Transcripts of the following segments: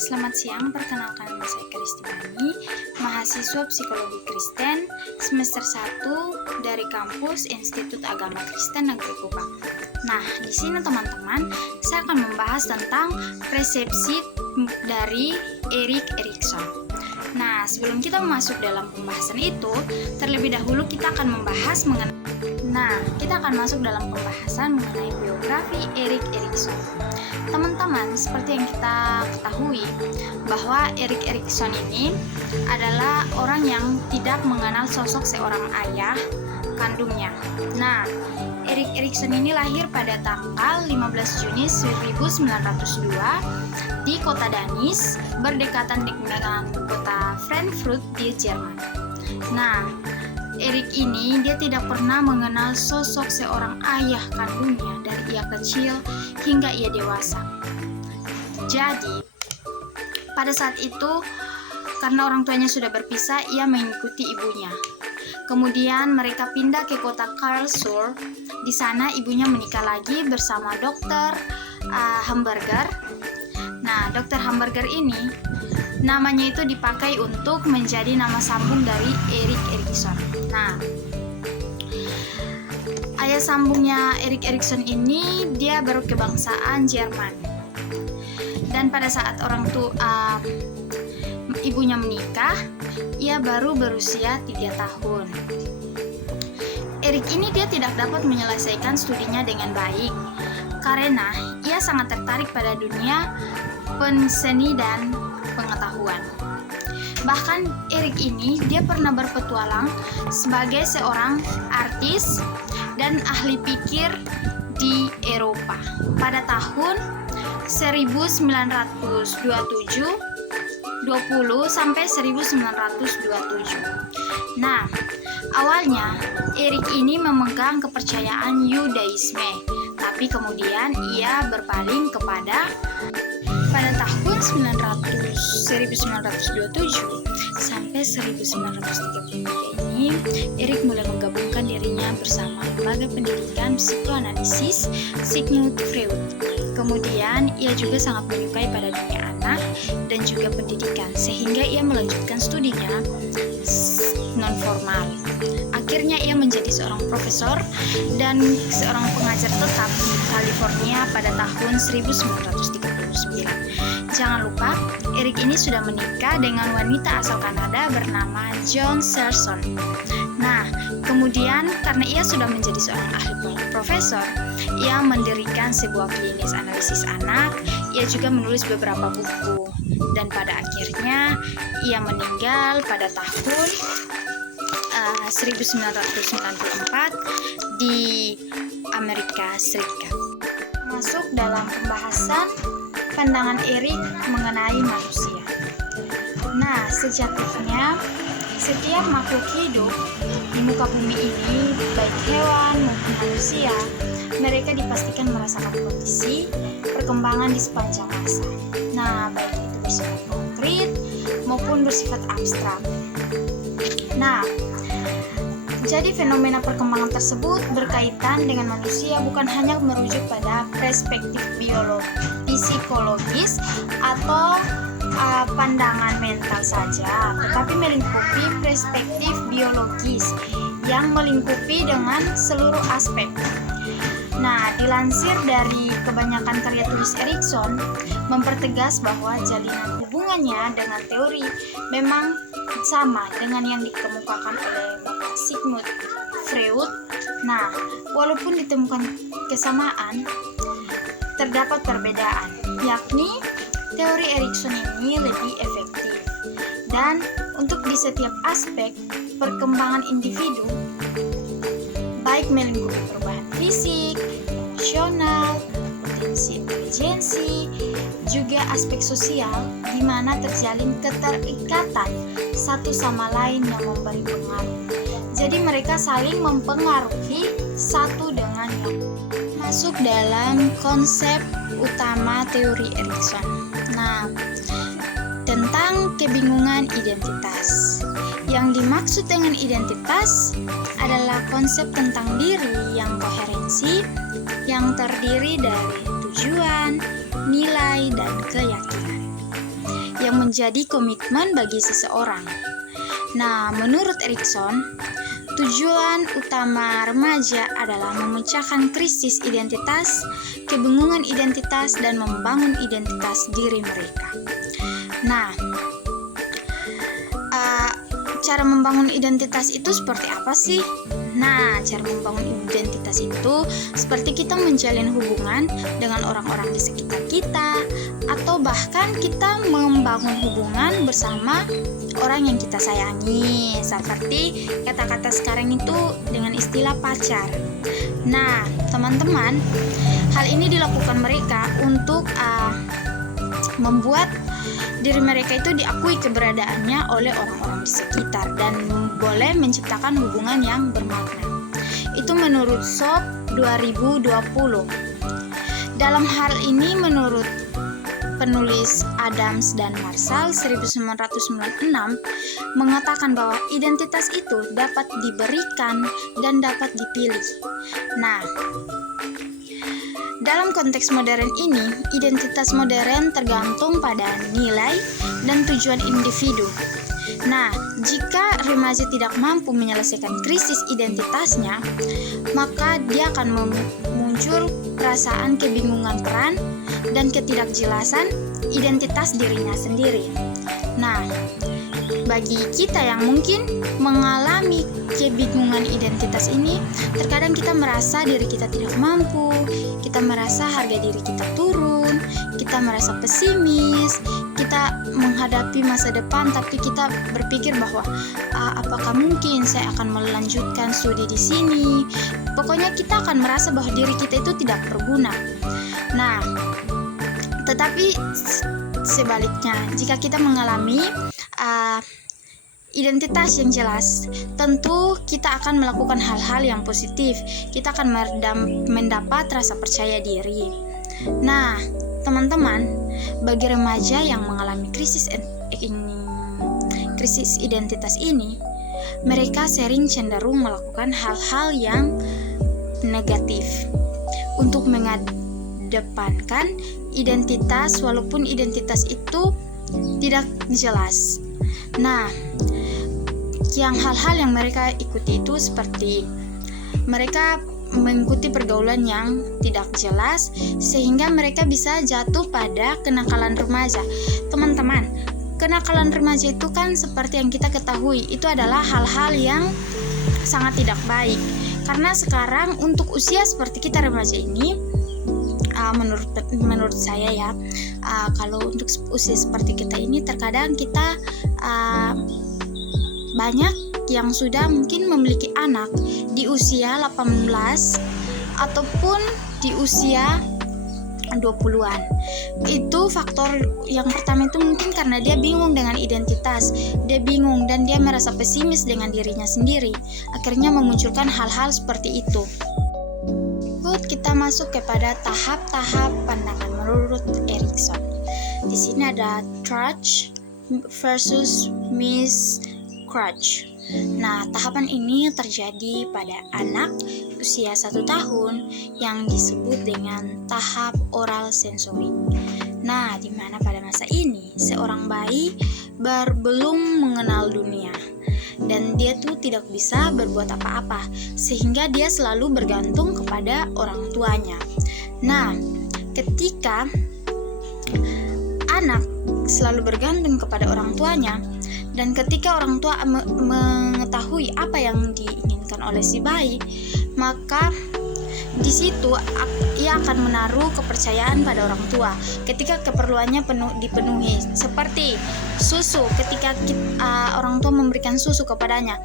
Selamat siang, perkenalkan nama saya Kristimani, mahasiswa Psikologi Kristen semester 1 dari kampus Institut Agama Kristen Negeri Kupang. Nah, di sini teman-teman, saya akan membahas tentang persepsi dari Erik Erikson. Nah, sebelum kita masuk dalam pembahasan itu, terlebih dahulu kita akan membahas mengenai biografi Erik Erikson. Teman-teman, seperti yang kita ketahui bahwa Erik Erikson ini adalah orang yang tidak mengenal sosok seorang ayah kandungnya. Nah, Erik Erikson ini lahir pada tanggal 15 Juni 1902 di kota Danis, berdekatan dengan kota Frankfurt di Jerman. Nah, Erik ini dia tidak pernah mengenal sosok seorang ayah kandungnya dari ia kecil hingga ia dewasa. Jadi, pada saat itu karena orang tuanya sudah berpisah, ia mengikuti ibunya. Kemudian mereka pindah ke kota Karlsruhe. Di sana ibunya menikah lagi bersama Dr. Hamburger. Nah, Dr. Hamburger ini namanya itu dipakai untuk menjadi nama sambung dari Erik Erikson. Nah, ayah sambungnya Erik Erikson ini dia berkebangsaan Jerman. Dan pada saat ibunya menikah, ia baru berusia 3 tahun. Erik ini dia tidak dapat menyelesaikan studinya dengan baik karena ia sangat tertarik pada dunia seni dan pengetahuan. Bahkan Erik ini dia pernah berpetualang sebagai seorang artis dan ahli pikir di Eropa pada tahun 1927 sampai 1927. Nah, awalnya Erik ini memegang kepercayaan Yudaisme, tapi kemudian ia berpaling pada tahun 1927 sampai 1933 ini, Erik mulai menggabungkan dirinya bersama lembaga pendidikan psikoanalisis Sigmund Freud. Kemudian, ia juga sangat menyukai pada dunia anak dan juga pendidikan, sehingga ia melanjutkan studinya non-formal. Akhirnya ia menjadi seorang profesor dan seorang pengajar tetap di California pada tahun 1939. Jangan lupa, Erik ini sudah menikah dengan wanita asal Kanada bernama Joan Serson. Nah, kemudian karena ia sudah menjadi seorang ahli profesor, ia mendirikan sebuah klinis analisis anak. Ia juga menulis beberapa buku dan pada akhirnya ia meninggal pada tahun 1994 di Amerika Serikat. Masuk dalam pembahasan pandangan Erik mengenai manusia. Nah, sejatinya setiap makhluk hidup di muka bumi ini, baik hewan maupun manusia, mereka dipastikan merasakan kondisi perkembangan di sepanjang masa. Nah, baik itu bersifat konkret maupun bersifat abstrak. Nah, jadi fenomena perkembangan tersebut berkaitan dengan manusia bukan hanya merujuk pada perspektif psikologis atau pandangan mental saja, tetapi melingkupi perspektif biologis yang melingkupi dengan seluruh aspek. Nah, dilansir dari kebanyakan karya tulis Erikson, mempertegas bahwa jalinan hubungannya dengan teori memang sama dengan yang dikemukakan oleh Bapak Sigmund Freud. Nah, walaupun ditemukan kesamaan, terdapat perbedaan, yakni teori Erikson ini lebih efektif dan untuk di setiap aspek perkembangan individu, baik melingkupi perubahan fisik, emosional, potensi intelijensi, juga aspek sosial di mana terjalin keterikatan satu sama lain yang memberi pengaruh. Jadi mereka saling mempengaruhi satu dengan yang masuk dalam konsep utama teori Erikson. Nah, tentang kebingungan identitas. Yang dimaksud dengan identitas adalah konsep tentang diri yang koherensi, yang terdiri dari tujuan, nilai, dan keyakinan. yang menjadi komitmen bagi seseorang. Nah, menurut Erikson, tujuan utama remaja adalah memecahkan krisis identitas, kebingungan identitas, dan membangun identitas diri mereka. Nah, cara membangun identitas itu seperti apa sih? Nah, cara membangun identitas itu seperti kita menjalin hubungan dengan orang-orang di sekitar kita, atau bahkan kita membangun hubungan bersama orang yang kita sayangi, seperti kata-kata sekarang itu dengan istilah pacar. Nah, teman-teman, hal ini dilakukan mereka untuk membuat diri mereka itu diakui keberadaannya oleh orang-orang di sekitar dan boleh menciptakan hubungan yang bermakna. Itu menurut SOP 2020. Dalam hal ini menurut penulis Adams dan Marshall 1996 mengatakan bahwa identitas itu dapat diberikan dan dapat dipilih. Nah, dalam konteks modern ini, identitas modern tergantung pada nilai dan tujuan individu. Nah, jika remaja tidak mampu menyelesaikan krisis identitasnya, maka dia akan muncul perasaan kebingungan peran dan ketidakjelasan identitas dirinya sendiri. Nah, bagi kita yang mungkin mengalami kebingungan identitas ini, terkadang kita merasa diri kita tidak mampu, kita merasa harga diri kita turun, kita merasa pesimis, kita menghadapi masa depan tapi kita berpikir bahwa apakah mungkin saya akan melanjutkan studi di sini. Pokoknya kita akan merasa bahwa diri kita itu tidak berguna. Nah, tetapi sebaliknya, jika kita mengalami identitas yang jelas, tentu kita akan melakukan hal-hal yang positif. Kita akan mendapat rasa percaya diri. Nah, teman-teman, bagi remaja yang mengalami krisis identitas ini, mereka sering cenderung melakukan hal-hal yang negatif untuk mengedepankan identitas walaupun identitas itu tidak jelas. Nah, hal-hal yang mereka ikuti itu seperti mereka mengikuti pergaulan yang tidak jelas sehingga mereka bisa jatuh pada kenakalan remaja. Teman-teman, kenakalan remaja itu kan seperti yang kita ketahui, itu adalah hal-hal yang sangat tidak baik. Karena sekarang untuk usia seperti kita remaja ini, menurut saya ya, kalau untuk usia seperti kita ini terkadang kita banyak yang sudah mungkin memiliki anak di usia 18 ataupun di usia 20-an. Itu faktor yang pertama itu mungkin karena dia bingung dengan identitas, dia bingung dan dia merasa pesimis dengan dirinya sendiri, akhirnya memunculkan hal-hal seperti itu. Kita masuk kepada tahap-tahap pandangan menurut Erikson. Di sini ada Trudge versus Miscatch. Nah, tahapan ini terjadi pada anak usia 1 tahun yang disebut dengan tahap oral sensori. Nah, di mana pada masa ini seorang bayi belum mengenal dunia dan dia tuh tidak bisa berbuat apa-apa sehingga dia selalu bergantung kepada orang tuanya. Nah, ketika anak selalu bergantung kepada orang tuanya dan ketika orang tua mengetahui apa yang diinginkan oleh si bayi, maka di situ ia akan menaruh kepercayaan pada orang tua ketika keperluannya dipenuhi, seperti susu. Ketika orang tua memberikan susu kepadanya,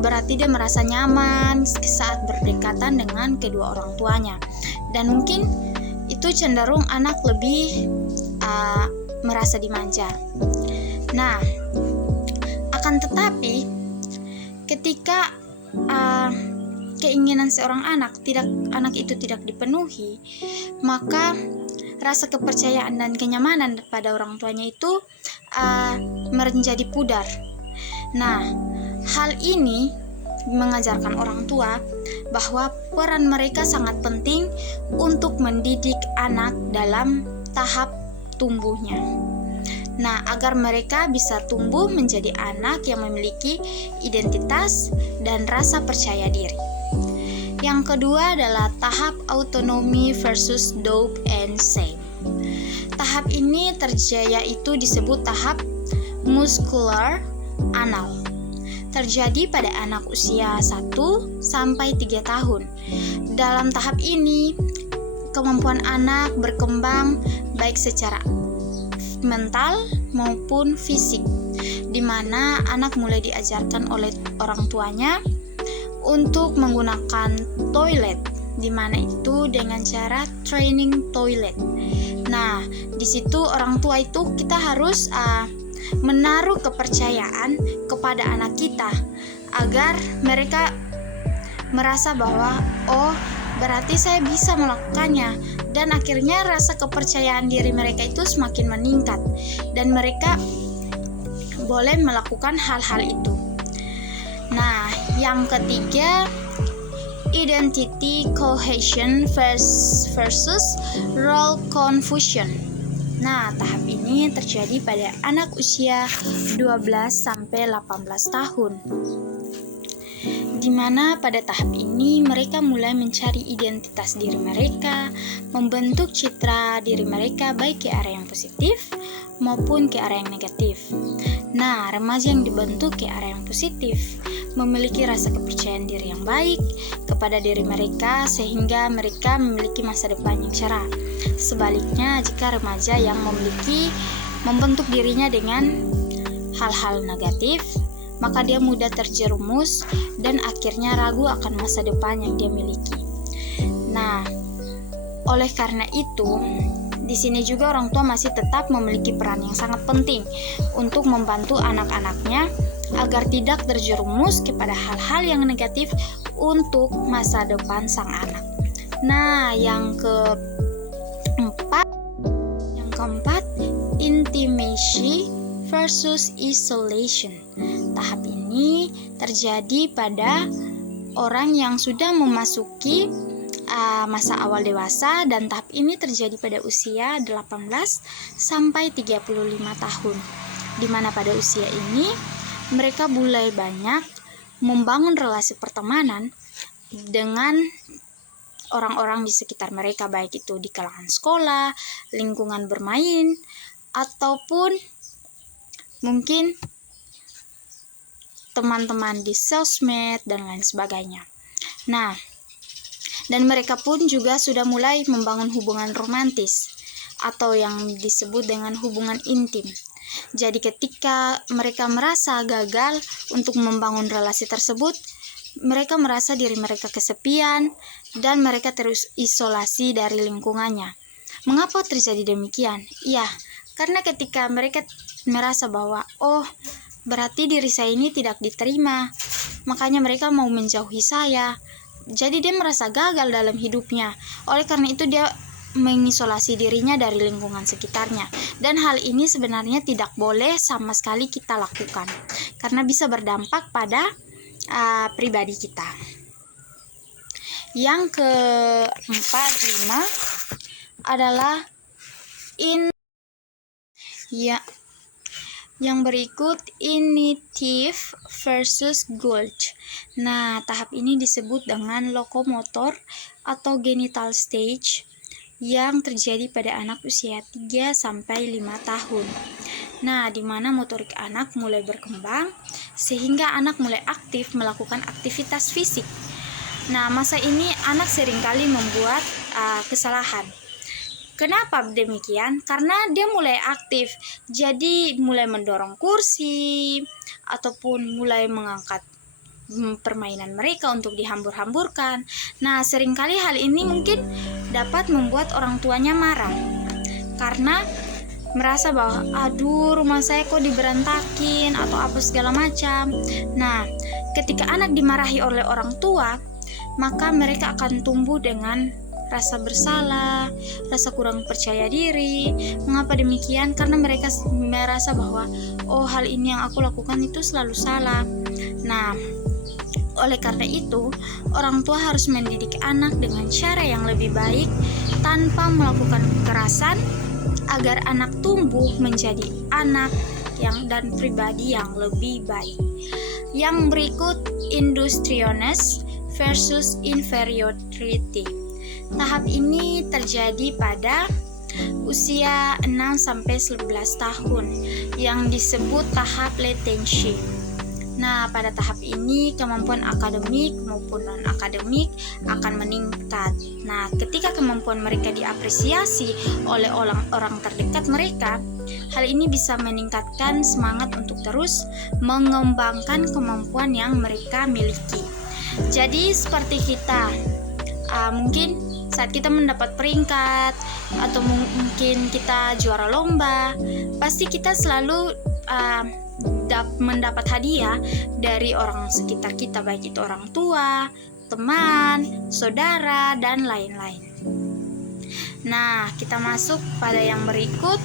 berarti dia merasa nyaman saat berdekatan dengan kedua orang tuanya, dan mungkin itu cenderung anak lebih merasa dimanja. Nah, akan tetapi ketika keinginan seorang anak itu tidak dipenuhi, maka rasa kepercayaan dan kenyamanan pada orang tuanya itu menjadi pudar. Nah, hal ini mengajarkan orang tua bahwa peran mereka sangat penting untuk mendidik anak dalam tahap tumbuhnya. Nah, agar mereka bisa tumbuh menjadi anak yang memiliki identitas dan rasa percaya diri. Yang kedua adalah tahap autonomi versus dope and shame. Tahap ini yaitu disebut tahap muscular anal. Terjadi pada anak usia 1 sampai 3 tahun. Dalam tahap ini, kemampuan anak berkembang baik secara mental maupun fisik, di mana anak mulai diajarkan oleh orang tuanya untuk menggunakan toilet, di mana itu dengan cara training toilet. Nah, di situ orang tua itu kita harus menaruh kepercayaan kepada anak kita agar mereka merasa bahwa berarti saya bisa melakukannya, dan akhirnya rasa kepercayaan diri mereka itu semakin meningkat dan mereka boleh melakukan hal-hal itu. Nah, yang ketiga, identity cohesion versus role confusion. Nah, tahap ini terjadi pada anak usia 12 sampai 18 tahun. Di mana pada tahap ini mereka mulai mencari identitas diri mereka, membentuk citra diri mereka baik ke arah yang positif maupun ke arah yang negatif. Nah, remaja yang dibentuk ke arah yang positif memiliki rasa kepercayaan diri yang baik kepada diri mereka sehingga mereka memiliki masa depan yang cerah. Sebaliknya, jika remaja yang membentuk dirinya dengan hal-hal negatif, maka dia mudah terjerumus dan akhirnya ragu akan masa depan yang dia miliki. Nah, oleh karena itu, di sini juga orang tua masih tetap memiliki peran yang sangat penting untuk membantu anak-anaknya agar tidak terjerumus kepada hal-hal yang negatif untuk masa depan sang anak. Nah, yang keempat, intimacy versus isolation. Tahap ini terjadi pada orang yang sudah memasuki masa awal dewasa, dan tahap ini terjadi pada usia 18 sampai 35 tahun. Di mana pada usia ini mereka mulai banyak membangun relasi pertemanan dengan orang-orang di sekitar mereka, baik itu di kalangan sekolah, lingkungan bermain, ataupun mungkin teman-teman di sosmed dan lain sebagainya. Nah, dan mereka pun juga sudah mulai membangun hubungan romantis atau yang disebut dengan hubungan intim. Jadi ketika mereka merasa gagal untuk membangun relasi tersebut, mereka merasa diri mereka kesepian dan mereka terus isolasi dari lingkungannya. Mengapa terjadi demikian? Ya, karena ketika mereka merasa bahwa berarti diri saya ini tidak diterima, makanya mereka mau menjauhi saya. Jadi dia merasa gagal dalam hidupnya. Oleh karena itu dia mengisolasi dirinya dari lingkungan sekitarnya. Dan hal ini sebenarnya tidak boleh sama sekali kita lakukan, karena bisa berdampak pada pribadi kita. Yang keempat, 5 adalah yang berikut, initiative versus gulch. Nah, tahap ini disebut dengan lokomotor atau genital stage yang terjadi pada anak usia 3 sampai 5 tahun. Nah, di mana motorik anak mulai berkembang sehingga anak mulai aktif melakukan aktivitas fisik. Nah, masa ini anak seringkali membuat kesalahan. Kenapa demikian? Karena dia mulai aktif, jadi mulai mendorong kursi ataupun mulai mengangkat permainan mereka untuk dihambur-hamburkan. Nah, seringkali hal ini mungkin dapat membuat orang tuanya marah karena merasa bahwa rumah saya kok diberantakin atau apa segala macam. Nah, ketika anak dimarahi oleh orang tua, maka mereka akan tumbuh dengan rasa bersalah, rasa kurang percaya diri. Mengapa demikian? Karena mereka merasa bahwa hal ini yang aku lakukan itu selalu salah. Nah, oleh karena itu, orang tua harus mendidik anak dengan cara yang lebih baik tanpa melakukan kekerasan agar anak tumbuh menjadi anak dan pribadi yang lebih baik. Yang berikut, industriousness versus inferiority. Tahap ini terjadi pada usia 6-11 tahun yang disebut tahap latency. Nah, pada tahap ini kemampuan akademik maupun non-akademik akan meningkat. Nah, ketika kemampuan mereka diapresiasi oleh orang terdekat mereka, hal ini bisa meningkatkan semangat untuk terus mengembangkan kemampuan yang mereka miliki. Jadi seperti kita, mungkin saat kita mendapat peringkat atau mungkin kita juara lomba, pasti kita selalu mendapat hadiah dari orang sekitar kita, baik itu orang tua, teman, saudara, dan lain-lain. Nah, kita masuk pada yang berikut,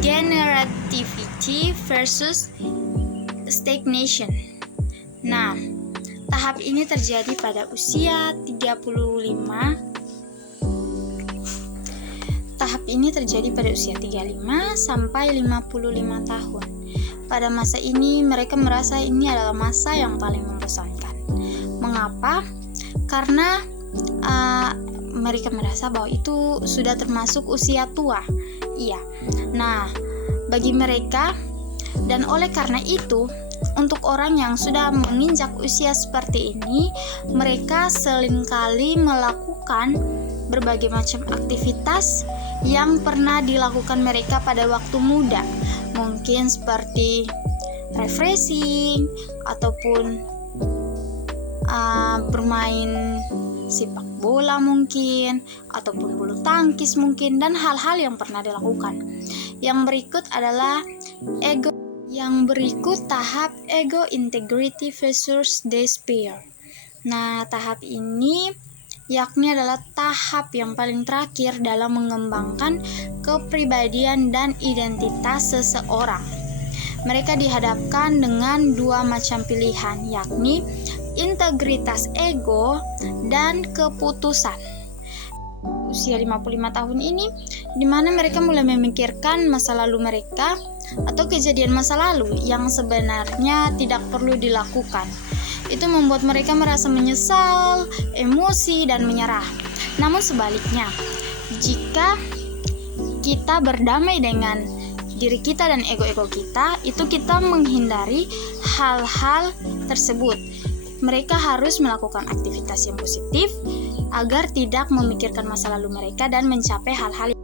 generativity versus stagnation. Nah, tahap ini terjadi pada usia 35 sampai 55 tahun. Pada masa ini mereka merasa ini adalah masa yang paling membosankan. Mengapa? Karena mereka merasa bahwa itu sudah termasuk usia tua. Iya. Nah, bagi mereka dan oleh karena itu, untuk orang yang sudah menginjak usia seperti ini, mereka seringkali melakukan berbagai macam aktivitas yang pernah dilakukan mereka pada waktu muda. Mungkin seperti refreshing ataupun bermain sepak bola mungkin, ataupun bulu tangkis mungkin, dan hal-hal yang pernah dilakukan. Yang berikut adalah tahap ego integrity versus despair. Nah, tahap ini yakni adalah tahap yang paling terakhir dalam mengembangkan kepribadian dan identitas seseorang. Mereka dihadapkan dengan dua macam pilihan, yakni integritas ego dan keputusan. Usia 55 tahun ini, di mana mereka mulai memikirkan masa lalu mereka atau kejadian masa lalu yang sebenarnya tidak perlu dilakukan. Itu membuat mereka merasa menyesal, emosi, dan menyerah. Namun sebaliknya, jika kita berdamai dengan diri kita dan ego-ego kita, itu kita menghindari hal-hal tersebut. Mereka harus melakukan aktivitas yang positif agar tidak memikirkan masa lalu mereka dan mencapai hal-hal